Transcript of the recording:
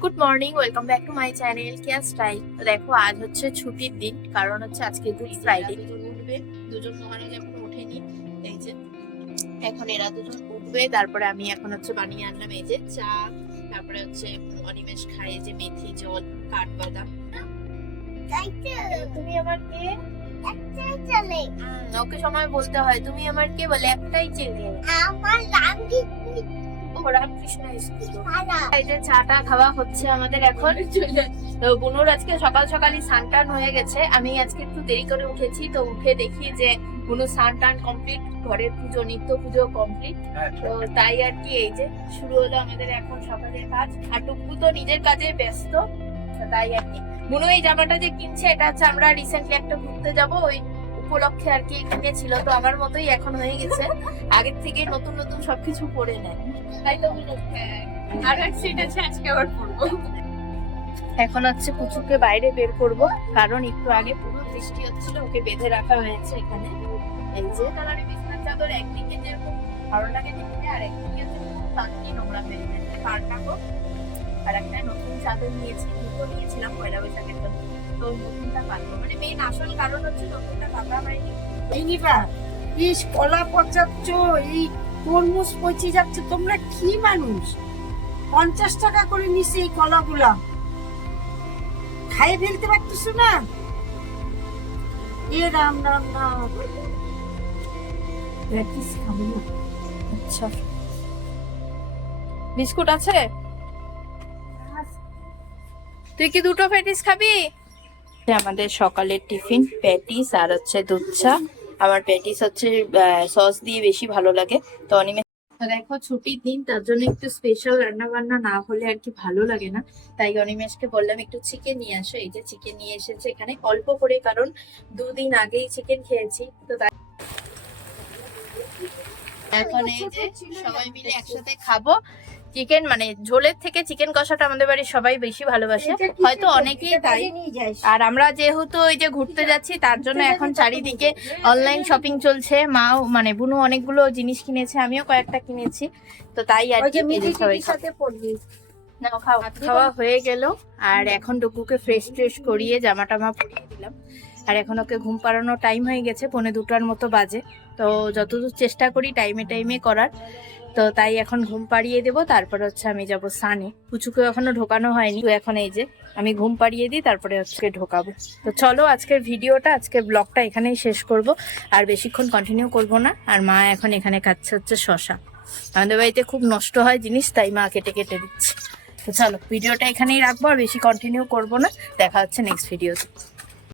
Good morning welcome back to my channel care style দেখো আজ হচ্ছে ছুটির দিন কারণ হচ্ছে আজকে গুড ফ্রাইডে দুজন উঠবে দুজন মহারাজ এখন ওঠেনি এই যে এখন এরা দুজন উঠবে তারপরে আমি এখন হচ্ছে বানিয়ে আনলাম এই যে চা তারপরে হচ্ছে অনিমেষ খায় এই যে মেথি জল কাঠবাদাম তুমি আমার কে? চলে। ওকে সময় বলতে হয় তুমি আমার কে বলে? একটাই ছেলে। আমার ও রামকৃষ্ণ এই যে চাটা খাওয়া হচ্ছে আমাদের এখন। তো বুনুর আজকে সকাল সকালই সানটান হয়ে গেছে। আমি আজকে একটু দেরি করে উঠেছি তো উঠে দেখি যে বুনু সানটান কমপ্লিট ঘরের পুজো নিত্য পুজো কমপ্লিট তো তাই আর কি এই যে শুরু হলো আমাদের এখন সকালের কাজ। আর টুকু তো নিজের কাজে ব্যস্ত তাই আর কি। বুনু এই জামাটা যে কিনছে এটা হচ্ছে আমরা রিসেন্টলি একটা ঘুরতে যাব ওই উপলক্ষে আর কি এখানে ছিল, তো আমার মতোই এখন হয়ে গেছে। আগের থেকে নতুন নতুন সবকিছু পরে নেয়। তাই তো হ্যাঁ আর এক সিট আছে, আজকে আবার পরবো। এখন হচ্ছে পুচুকে বাইরে বের করব, কারণ একটু আগে পুরো বৃষ্টি হচ্ছিল, ওকে বেঁধে রাখা হয়েছে এখানে। এই যে কালারে বিছানার চাদর, একদিকে যেরকম ভালো লাগে দেখতে, আর একদিকে হচ্ছে নোংরা হয়ে একটা নতুন চাদর নিয়েছি দুটো নিয়েছিলাম, পয়লা বৈশাখের জন্য। তো নতুনটা পাতবো মানে মেন আসল কারণ হচ্ছে নতুনটা হয়নি এই ইস, কলা পচাচ্ছ, এই তরমুজ পচে যাচ্ছে, তোমরা কি মানুষ? পঞ্চাশ টাকা করে নিছে এই কলাগুলা। খাই ফেলতে পারতেছো না? এ রাম রাম রাম। আচ্ছা। বিস্কুট আছে? তুই কি দুটো প্যাটিস খাবি? আমাদের সকালের টিফিন প্যাটিস আর হচ্ছে দুধ চা। আমার প্যাটিস হচ্ছে সস দিয়ে বেশি ভালো লাগে। তো অনিমে দেখো ছুটির দিন তার জন্য একটু স্পেশাল রান্না বান্না না হলে আর কি ভালো লাগে না। তাই অনিমেষকে বললাম একটু চিকেন নিয়ে আসো। এই যে চিকেন নিয়ে এসেছে এখানে অল্প করে কারণ দুদিন আগেই চিকেন খেয়েছি। তো তাই এখন এই যে সবাই মিলে একসাথে খাব। চিকেন মানে ঝোলের থেকে চিকেন কষাটা আমাদের বাড়ির সবাই বেশি ভালোবাসে। হয়তো অনেকেই তাই আর আমরা যেহেতু ওই যে ঘুরতে যাচ্ছি তার জন্য এখন চারিদিকে অনলাইন শপিং চলছে। মাও মানে বুনু অনেকগুলো জিনিস কিনেছে আমিও কয়েকটা কিনেছি। তো তাই আর কি খাওয়া হয়ে গেল। আর এখন ডুকুকে ফ্রেশ ট্রেশ করিয়ে জামা টামা পরিয়ে দিলাম। আর এখন ওকে ঘুম পাড়ানোর টাইম হয়ে গেছে পৌনে দুটার মতো বাজে। তো যতদূর চেষ্টা করি টাইমে টাইমে করার। তো তাই এখন ঘুম পাড়িয়ে দেবো, তারপরে হচ্ছে আমি যাব সানে কুচুকে এখনও ঢোকানো হয়নি, তো এখন এই যে আমি ঘুম পাড়িয়ে দিই, তারপরে হচ্ছে ঢোকাবো। তো চলো আজকের ভিডিওটা, আজকের ব্লগটা এখানেই শেষ করব, আর বেশিক্ষণ কন্টিনিউ করব না। আর মা এখন এখানে খাচ্ছে হচ্ছে শশা। আমাদের বাড়িতে খুব নষ্ট হয় জিনিস, তাই মা কেটে কেটে দিচ্ছে। তো চলো, ভিডিওটা এখানেই রাখব, আর বেশি কন্টিনিউ করব না। দেখা হচ্ছে নেক্সট ভিডিওতে